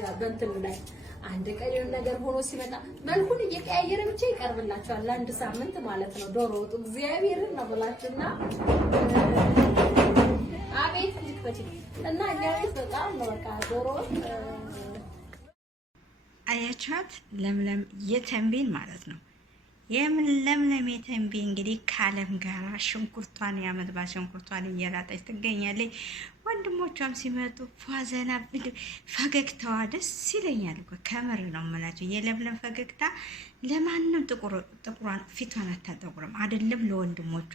እንጃ በእንትኑ ላይ አንድ ቀን የሆነ ነገር ሆኖ ሲመጣ መልኩን እየቀያየረ ብቻ ይቀርብላችኋል ለአንድ ሳምንት ማለት ነው። ዶሮ ወጡ እግዚአብሔርን ነው ብላችሁና አቤት ልትፈጪ እና እኛ ቤት በጣም ነው በቃ ዶሮ አያቻት ለምለም የተንቢን ማለት ነው። የምን ለምለም የተንቢ እንግዲህ ከአለም ጋራ ሽንኩርቷን ያመጥባ ሽንኩርቷን እየላጠች ትገኛለች። ወንድሞቿም ሲመጡ ፏዘና ፈገግታዋ ደስ ይለኛል እኮ ከምር ነው የምላቸው። የለምለም ፈገግታ ለማንም ጥቁሯን ፊቷን አታጠቁርም፣ አይደለም ለወንድሞቿ።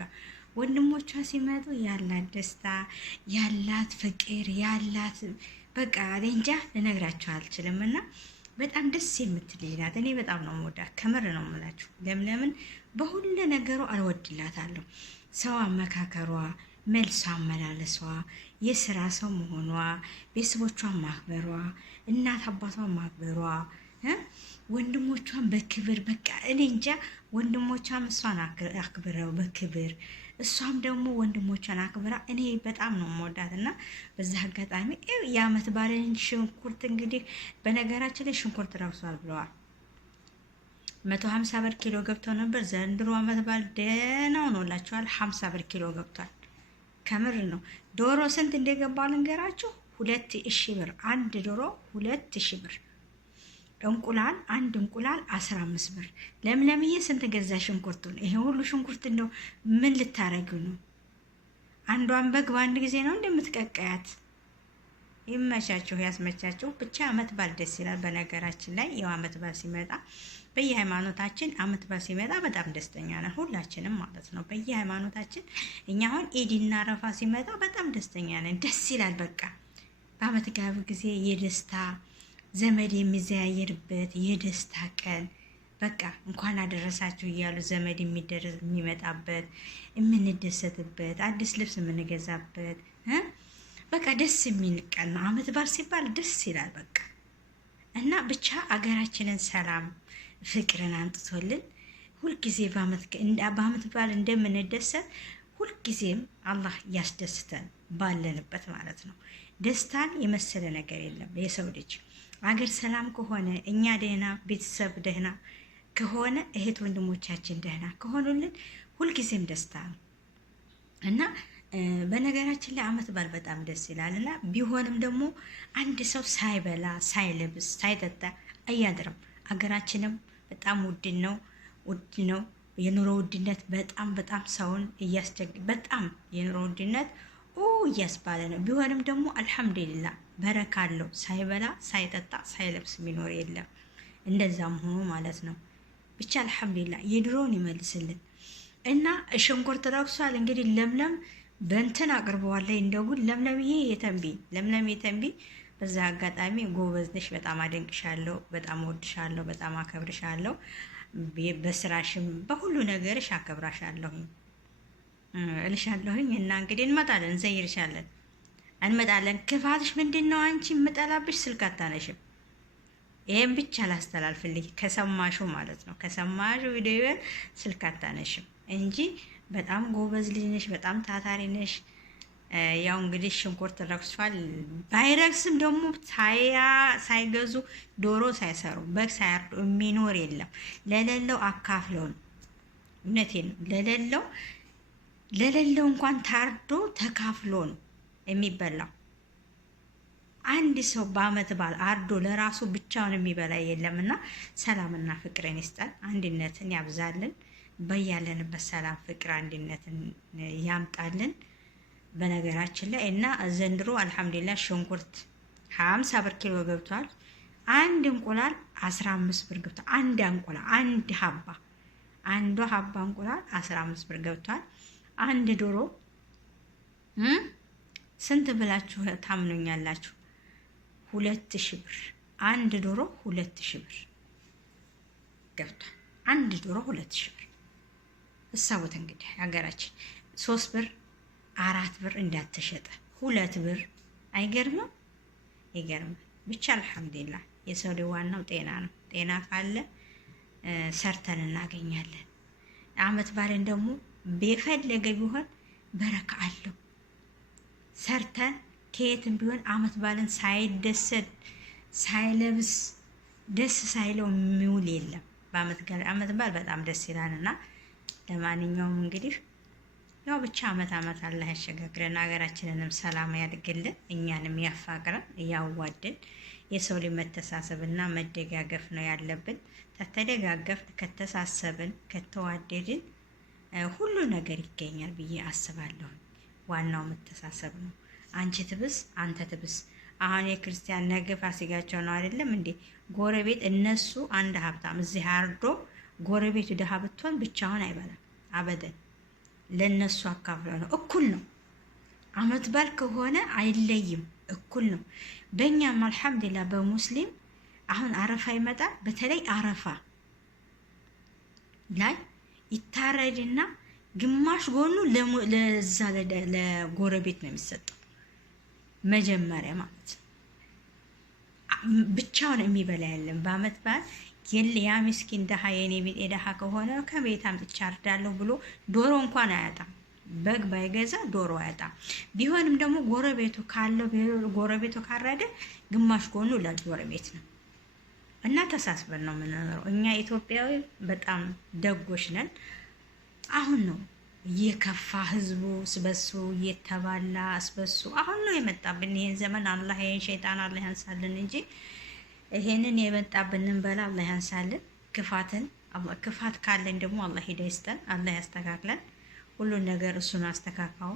ወንድሞቿ ሲመጡ ያላት ደስታ ያላት ፍቅር ያላት በቃ እንጃ ልነግራቸው አልችልም። እና በጣም ደስ የምትልኝ ናት። እኔ በጣም ነው የምወዳት ከምር ነው የምላችሁ። ለምለምን በሁሉ ነገሩ አልወድላታለሁ። ሰው አመካከሯ፣ መልሷ፣ አመላለሷ፣ የስራ ሰው መሆኗ፣ ቤተሰቦቿን ማክበሯ፣ እናት አባቷን ማክበሯ፣ ወንድሞቿን በክብር በቃ እኔ እንጃ ወንድሞቿም እሷን አክብረው በክብር እሷም ደግሞ ወንድሞቿን አክብራ እኔ በጣም ነው የምወዳት። እና በዛ አጋጣሚ የአመት ባለን ሽንኩርት እንግዲህ በነገራችን ላይ ሽንኩርት ረክሷል ብለዋል። 150 ብር ኪሎ ገብቶ ነበር። ዘንድሮ አመት ባል ደህናው ነው ላችኋል። 50 ብር ኪሎ ገብቷል። ከምር ነው። ዶሮ ስንት እንደገባ ልንገራችሁ። 2000 ብር አንድ ዶሮ 2000 ብር። እንቁላል አንድ እንቁላል 15 ብር። ለምለምዬ ስንት ገዛ ሽንኩርቱን? ይሄ ሁሉ ሽንኩርት እንደው ምን ልታረጉ ነው? አንዷን በግ በአንድ ጊዜ ነው እንደምትቀቀያት? ይመቻችሁ፣ ያስመቻችሁ። ብቻ አመት ባል ደስ ይላል። በነገራችን ላይ ያው አመት ባል ሲመጣ በየሃይማኖታችን አመት ባል ሲመጣ በጣም ደስተኛ ነን ሁላችንም ማለት ነው። በየሃይማኖታችን እኛ አሁን ኢድና አረፋ ሲመጣ በጣም ደስተኛ ነን። ደስ ይላል። በቃ በአመት ጋር ጊዜ የደስታ ዘመድ የሚዘያየርበት የደስታ ቀን በቃ እንኳን አደረሳችሁ እያሉ ዘመድ የሚመጣበት የምንደሰትበት አዲስ ልብስ የምንገዛበት በቃ ደስ የሚል ቀን ነው። አመት ባል ሲባል ደስ ይላል በቃ። እና ብቻ አገራችንን ሰላም ፍቅርን አንጥቶልን ሁልጊዜ በአመት ባል እንደምንደሰት ሁልጊዜም አላህ ያስደስተን ባለንበት ማለት ነው። ደስታን የመሰለ ነገር የለም የሰው ልጅ። አገር ሰላም ከሆነ እኛ ደህና፣ ቤተሰብ ደህና ከሆነ እህት ወንድሞቻችን ደህና ከሆኑልን ሁልጊዜም ደስታ ነው። እና በነገራችን ላይ አመት ባል በጣም ደስ ይላል። እና ቢሆንም ደግሞ አንድ ሰው ሳይበላ ሳይለብስ ሳይጠጣ አያድርም። አገራችንም በጣም ውድ ነው። የኑሮ ውድነት በጣም ሰውን በጣም የኑሮ ውድነት እያስባለ ነው። ቢሆንም ደግሞ አልሐምዱሊላህ በረካ አለው። ሳይበላ ሳይጠጣ ሳይለብስ የሚኖር የለም። እንደዛም ሆኖ ማለት ነው። ብቻ አልሐምዱሊላህ የድሮውን ይመልስልን። እና ሽንኩርት ረክሷል እንግዲህ ለምለም በእንትን አቅርበዋለሁ እንደጉል ለምለምዬ የተንቢ በዛ አጋጣሚ ጎበዝ ነሽ። በጣም አደንቅሻለሁ፣ በጣም ወድሻለሁ፣ በጣም አከብርሻለሁ። በስራሽም በሁሉ ነገርሽ አከብራሻለሁ እልሻለሁኝ። እና እንግዲህ እንመጣለን። ክፋትሽ ምንድነው? አንቺ የምጠላብሽ ስልክ አታነሽም። ይሄን ብቻ ላስተላልፍልኝ ከሰማሹ ማለት ነው። ከሰማሹ ቪዲዮን ስልክ አታነሽም እንጂ በጣም ጎበዝ ልጅ ነሽ፣ በጣም ታታሪ ነሽ። ያው እንግዲህ ሽንኩርት ረክሷል። ባይረክስም ደግሞ ሳይገዙ ዶሮ ሳይሰሩ በግ ሳያርዱ የሚኖር የለም። ለሌለው አካፍለው ነው። እውነቴን ነው። ለሌለው እንኳን ታርዶ ተካፍሎ ነው የሚበላው። አንድ ሰው በአመት ባል አርዶ ለራሱ ብቻውን የሚበላ የለምና ሰላምና ፍቅርን ይስጠን፣ አንድነትን ያብዛልን። በያለንበት ሰላም፣ ፍቅር፣ አንድነትን ያምጣልን። በነገራችን ላይ እና ዘንድሮ አልሐምዱሊላህ ሽንኩርት 50 ብር ኪሎ ገብቷል። አንድ እንቁላል 15 ብር ገብቷል። አንዷ ሀባ እንቁላል 15 ብር ገብቷል። አንድ ዶሮ ስንት ብላችሁ ታምኑኛላችሁ? 2000 ብር። አንድ ዶሮ 2000 ብር ገብቷል። አንድ ዶሮ 2000 ብር። እሳቡት እንግዲህ ሀገራችን 3 ብር 4 ብር እንዳተሸጠ 2 ብር። አይገርምም? ይገርም። ብቻ አልሐምዱሊላህ የሰው ልጅ ዋናው ጤና ነው። ጤና ካለ ሰርተን እናገኛለን። አመት ባለን ደግሞ በፈለገ ቢሆን በረካ አለው። ሰርተን ከየትም ቢሆን አመት ባለን ሳይለብስ ደስ ሳይለው የሚውል የለም። አመት በዓል በጣም ደስ ይላልና ለማንኛውም እንግዲህ ያው ብቻ አመት አላህ ያሸጋግረን፣ ሀገራችንንም ሰላም ያድርግልን፣ እኛንም ያፋቅረን፣ ያዋድን። የሰው ልጅ መተሳሰብና መደጋገፍ ነው ያለብን። ከተደጋገፍን፣ ከተሳሰብን፣ ከተዋደድን ሁሉ ነገር ይገኛል ብዬ አስባለሁ። ዋናው መተሳሰብ ነው። አንቺ ትብስ አንተ ትብስ። አሁን የክርስቲያን ነገ ፋሲካቸው ነው አይደለም እንዴ? ጎረቤት እነሱ አንድ ሀብታም እዚህ አርዶ ጎረቤቱ ድሃ ብትሆን ብቻውን አይበላም አበደን። ለነሱ አካፍለው ነው፣ እኩል ነው። አመት በዓል ከሆነ አይለይም፣ እኩል ነው። በእኛም አልሐምዱሊላህ በሙስሊም አሁን አረፋ ይመጣል። በተለይ አረፋ ላይ ይታረድና ግማሽ ጎኑ ለዛ ለጎረቤት ነው የሚሰጠው መጀመሪያ ማለት ነው። ብቻውን የሚበላ ያለን በአመት በዓል የለ ያ ምስኪን ደሃ የኔ ቤት ደሃ ከሆነ ከቤት አምጥቼ አርዳለሁ ብሎ ዶሮ እንኳን አያጣም። በግ ባይገዛ ዶሮ አያጣም። ቢሆንም ደግሞ ጎረቤቱ ካለው ጎረቤቱ ካረደ ግማሽ ጎኑ ለጎረቤት ነው እና ተሳስበን ነው የምንኖረው። እኛ ኢትዮጵያዊ በጣም ደጎች ነን። አሁን ነው የከፋ ህዝቡ ስበሱ እየተባላ አስበሱ አሁን ነው የመጣብን ይሄን ዘመን። አላህ ይሄን ሸይጣን አላህ ያንሳልን እንጂ ይሄንን የመጣብንን በላ አላህ ያንሳልን። ክፋት ካለን ደግሞ አላህ ሂዳ ይስጠን፣ አላህ ያስተካክለን። ሁሉን ነገር እሱን አስተካካው።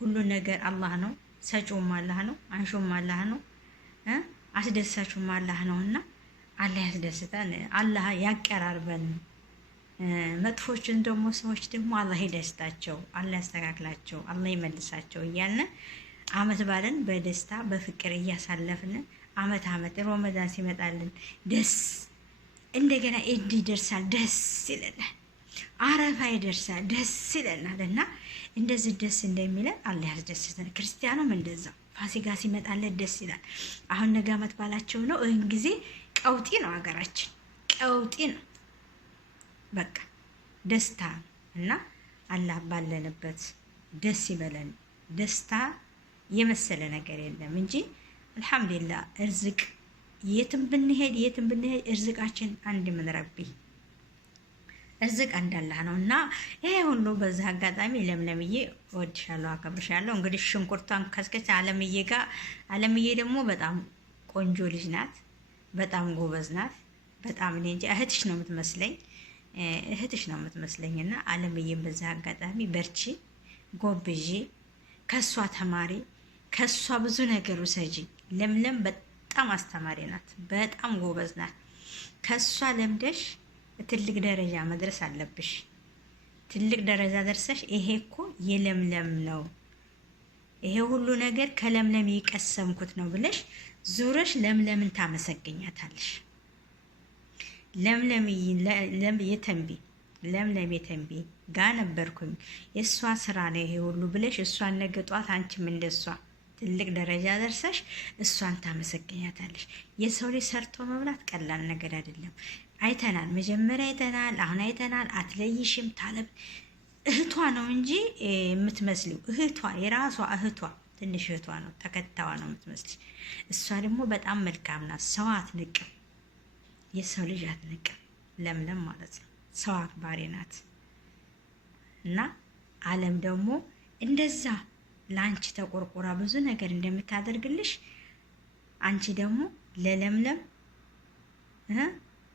ሁሉን ነገር አላህ ነው፣ ሰጪውም አላህ ነው፣ አንሹም አላህ ነው፣ አስደሳቹም አላህ ነውና አላህ ያስደስተን፣ አላህ ያቀራርበን። መጥፎችን ደግሞ ሰዎች ደግሞ አላህ ይደስታቸው፣ አላህ ያስተካክላቸው፣ አላህ ይመልሳቸው እያልን አመት ባለን በደስታ በፍቅር እያሳለፍን አመት ረመዳን ሲመጣልን ደስ እንደገና ኢድ ይደርሳል፣ ደስ ይለናል። አረፋ ይደርሳል፣ ደስ ይለናል። እና እንደዚህ ደስ እንደሚለን አላህ ያስደስተን። ክርስቲያኑም እንደዛው ፋሲካ ሲመጣለት ደስ ይላል። አሁን ነገ አመት ባላቸው ነው። ይህን ጊዜ ቀውጢ ነው፣ ሀገራችን ቀውጢ ነው። በቃ ደስታ እና አላህ ባለንበት ደስ ይበለን። ደስታ የመሰለ ነገር የለም እንጂ አልሐምዱሊላህ። እርዝቅ የትም ብንሄድ እርዝቃችን አንድ ምን ረቢ እርዝቅ እንዳላህ ነው። እና ይሄ ሁሉ በዚህ አጋጣሚ ለምለምዬ እወድሻለሁ፣ አከብርሻለሁ። እንግዲህ ሽንኩርቷን ከስከች አለምዬ ደግሞ በጣም ቆንጆ ልጅ ናት፣ በጣም ጎበዝ ናት። በጣም እኔ እንጂ እህትሽ ነው የምትመስለኝ። እና አለምዬም በዚህ አጋጣሚ በርቺ፣ ጎብዢ፣ ከሷ ተማሪ፣ ከሷ ብዙ ነገር ውሰጂ። ለምለም በጣም አስተማሪ ናት፣ በጣም ጎበዝ ናት። ከሷ ለምደሽ ትልቅ ደረጃ መድረስ አለብሽ። ትልቅ ደረጃ ደርሰሽ ይሄ እኮ የለምለም ነው፣ ይሄ ሁሉ ነገር ከለምለም የቀሰምኩት ነው ብለሽ ዙረሽ ለምለምን ታመሰግኛታለሽ። ለምለም የተንቢ ጋ ነበርኩኝ የእሷ ስራ ነው ይሄ ሁሉ ብለሽ እሷን ነገ ጧት አንቺም እንደሷ ትልቅ ደረጃ ደርሰሽ እሷን ታመሰግኛታለሽ። የሰው ልጅ ሰርቶ መብላት ቀላል ነገር አይደለም። አይተናል፣ መጀመሪያ አይተናል፣ አሁን አይተናል። አትለይሽም ታለብ እህቷ ነው እንጂ የምትመስሊው እህቷ የራሷ እህቷ ትንሽ እህቷ ነው፣ ተከታዋ ነው የምትመስልሽ። እሷ ደግሞ በጣም መልካም ናት። ሰው አትንቅም፣ የሰው ልጅ አትንቅም። ለምለም ማለት ነው ሰው አክባሪ ናት። እና አለም ደግሞ እንደዛ ለአንቺ ተቆርቆራ ብዙ ነገር እንደምታደርግልሽ አንቺ ደግሞ ለለምለም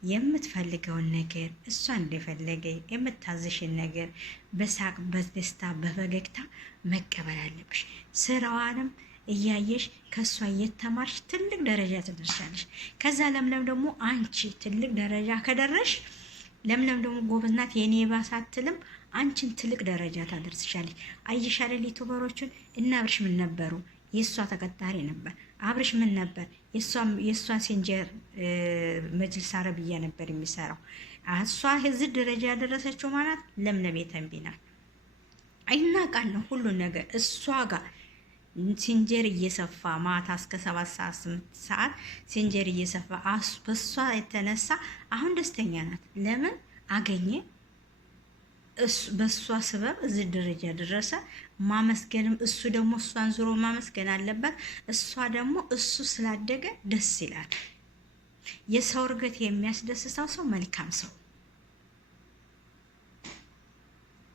የምትፈልገውን ነገር እሷ እንደፈለገ የምታዝሽን ነገር በሳቅ በደስታ በፈገግታ መቀበል አለብሽ። ስራዋንም እያየሽ ከሷ እየተማርሽ ትልቅ ደረጃ ትደርሻለሽ። ከዛ ለምለም ደግሞ አንቺ ትልቅ ደረጃ ከደረሽ ለምለም ደግሞ ጎበዝ ናት፣ የኔ ባስ አትልም። አንቺን ትልቅ ደረጃ ታደርስሻለች። አይሻለ ዩቲዩበሮችን እና አብርሽ ምን ነበሩ? የሷ ተቀጣሪ ነበር። አብርሽ ምን ነበር? የሷ ሴንጀር መጅልስ አረብያ ነበር የሚሰራው። እሷ እዚህ ደረጃ ያደረሰችው ማለት ለምለም የተንቢ ናት። አይናቃለሁ ሁሉን ነገር እሷ ጋር ሲንጀር እየሰፋ ማታ እስከ 7 ሰዓት 8 ሰዓት ሲንጀር እየሰፋ በሷ የተነሳ አሁን ደስተኛ ናት። ለምን አገኘ? በሷ ሰበብ እዚህ ደረጃ ደረሰ። ማመስገንም እሱ ደግሞ እሷን ዙሮ ማመስገን አለበት። እሷ ደግሞ እሱ ስላደገ ደስ ይላል። የሰው እርገት የሚያስደስተው ሰው መልካም ሰው፣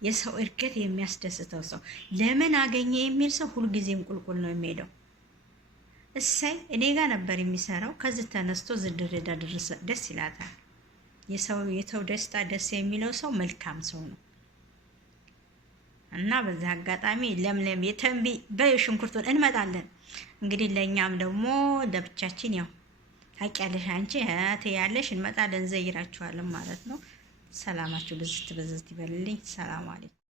የሰው እርገት የሚያስደስተው ሰው ለምን አገኘ የሚል ሰው ሁልጊዜም ቁልቁል ነው የሚሄደው። እሰይ እኔ ጋር ነበር የሚሰራው ከዚህ ተነስቶ ዝድርዳ ድረስ ደስ ይላታል። የሰው ደስታ ደስ የሚለው ሰው መልካም ሰው ነው። እና በዚህ አጋጣሚ ለምለም የተንቢ በሽንኩርቱን እንመጣለን። እንግዲህ ለኛም ደግሞ ለብቻችን ያው ታውቂያለሽ አንቺ እህቴ ያለሽ እንመጣለን፣ ዘይራችኋለን ማለት ነው። ሰላማችሁ ብዝት ይበልልኝ። ሰላም አለይኩም።